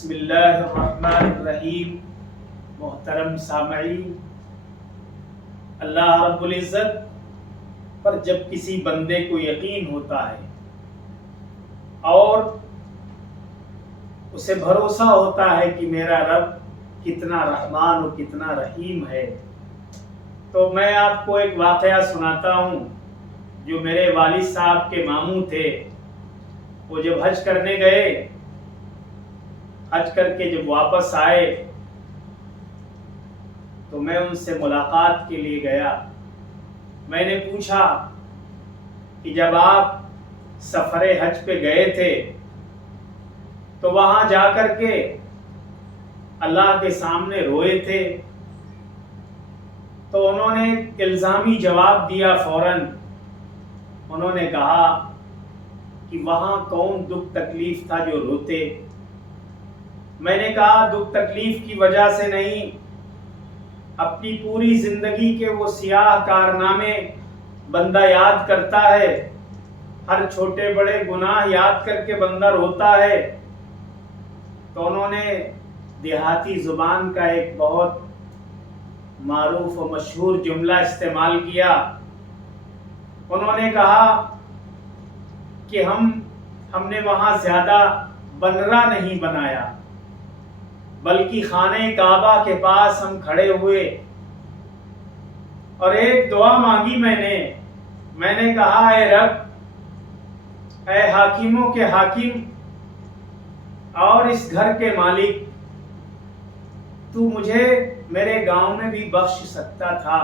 بسم اللہ الرحمن الرحیم۔ محترم سامعین، اللہ رب العزت پر جب کسی بندے کو یقین ہوتا ہے اور اسے بھروسہ ہوتا ہے کہ میرا رب کتنا رحمان و کتنا رحیم ہے، تو میں آپ کو ایک واقعہ سناتا ہوں جو میرے والد صاحب کے ماموں تھے۔ وہ جب حج کرنے گئے، حج کر کے جب واپس آئے تو میں ان سے ملاقات کے لیے گیا۔ میں نے پوچھا کہ جب آپ سفر حج پہ گئے تھے تو وہاں جا کر کے اللہ کے سامنے روئے تھے؟ تو انہوں نے الزامی جواب دیا فوراً۔ انہوں نے کہا کہ وہاں کون دکھ تکلیف تھا جو روتے؟ میں نے کہا دکھ تکلیف کی وجہ سے نہیں، اپنی پوری زندگی کے وہ سیاہ کارنامے بندہ یاد کرتا ہے، ہر چھوٹے بڑے گناہ یاد کر کے بندہ روتا ہے۔ تو انہوں نے دیہاتی زبان کا ایک بہت معروف و مشہور جملہ استعمال کیا۔ انہوں نے کہا کہ ہم نے وہاں زیادہ بنرا نہیں بنایا، بلکہ خانہ کعبہ کے پاس ہم کھڑے ہوئے اور ایک دعا مانگی میں نے کہا اے رب، اے حاکموں کے حاکم اور اس گھر کے مالک، تو مجھے میرے گاؤں میں بھی بخش سکتا تھا،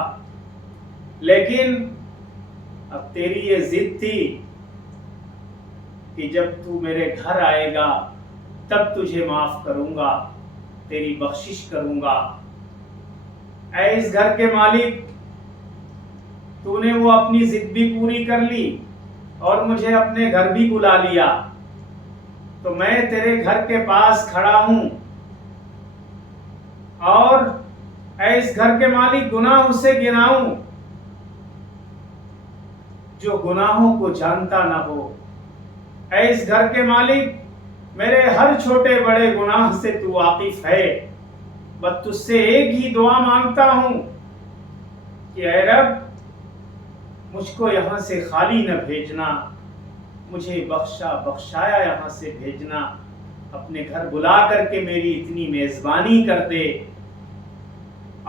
لیکن اب تیری یہ ضد تھی کہ جب تو میرے گھر آئے گا تب تجھے معاف کروں گا، تیری بخشش کروں گا۔ اے اس گھر کے مالک، تو نے وہ اپنی ضد بھی پوری کر لی اور مجھے اپنے گھر بھی بلا لیا، تو میں تیرے گھر کے پاس کھڑا ہوں، اور اے اس گھر کے مالک، گناہ اسے گناؤں جو گناہوں کو جانتا نہ ہو۔ اے اس گھر کے مالک، میرے ہر چھوٹے بڑے گناہ سے تو واقف ہے، بس تجھ سے ایک ہی دعا مانگتا ہوں کہ اے رب، مجھ کو یہاں سے خالی نہ بھیجنا، مجھے بخشایا یہاں سے بھیجنا، اپنے گھر بلا کر کے میری اتنی میزبانی کر دے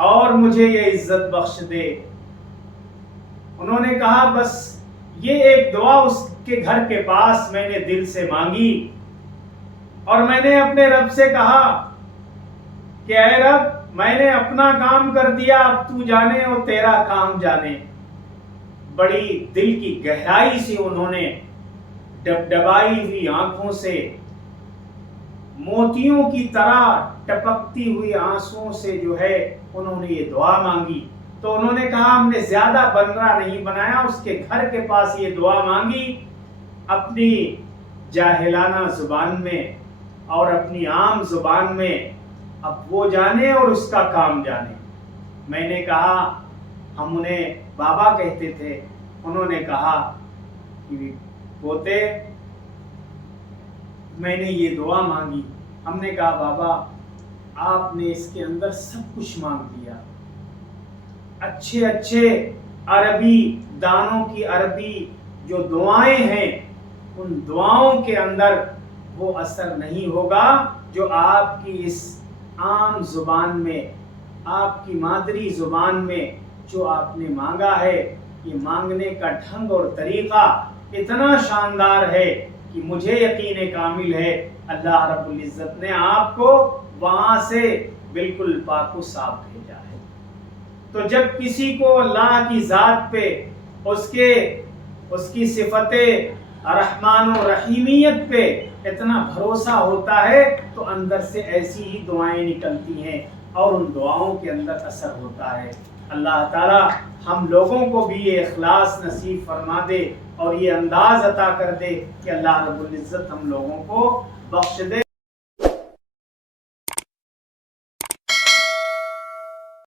اور مجھے یہ عزت بخش دے۔ انہوں نے کہا بس یہ ایک دعا اس کے گھر کے پاس میں نے دل سے مانگی، اور میں نے اپنے رب سے کہا کہ اے رب، میں نے اپنا کام کر دیا، اب تو جانے اور تیرا کام جانے۔ بڑی دل کی گہرائی سے انہوں نے ڈبڈبائی ہوئی آنکھوں سے، موتیوں کی طرح ٹپکتی ہوئی آنسوؤں سے جو ہے انہوں نے یہ دعا مانگی۔ تو انہوں نے کہا ہم نے زیادہ بنرا نہیں بنایا، اس کے گھر کے پاس یہ دعا مانگی اپنی جاہلانہ زبان میں اور اپنی عام زبان میں، اب وہ جانے اور اس کا کام جانے۔ میں نے کہا ہم انہیں بابا کہتے تھے۔ انہوں نے کہا کہ پوتے، میں نے یہ دعا مانگی۔ ہم نے کہا بابا، آپ نے اس کے اندر سب کچھ مانگ دیا، اچھے عربی دانوں کی عربی جو دعائیں ہیں، ان دعاؤں کے اندر وہ اثر نہیں ہوگا جو آپ کی اس عام زبان میں، آپ کی مادری زبان میں جو آپ نے مانگا ہے۔ یہ مانگنے کا ڈھنگ اور طریقہ اتنا شاندار ہے کہ مجھے یقین کامل ہے اللہ رب العزت نے آپ کو وہاں سے بالکل پاک و صاف بھیجا ہے۔ تو جب کسی کو اللہ کی ذات پہ، اس کی صفت رحمان و رحیمیت پہ اتنا بھروسہ ہوتا ہے تو اندر سے ایسی ہی دعائیں نکلتی ہیں اور ان دعاؤں کے اندر اثر ہوتا ہے۔ اللہ تعالی ہم لوگوں کو بھی یہ اخلاص نصیب فرما دے اور یہ انداز عطا کر دے کہ اللہ رب العزت ہم لوگوں کو بخش دے۔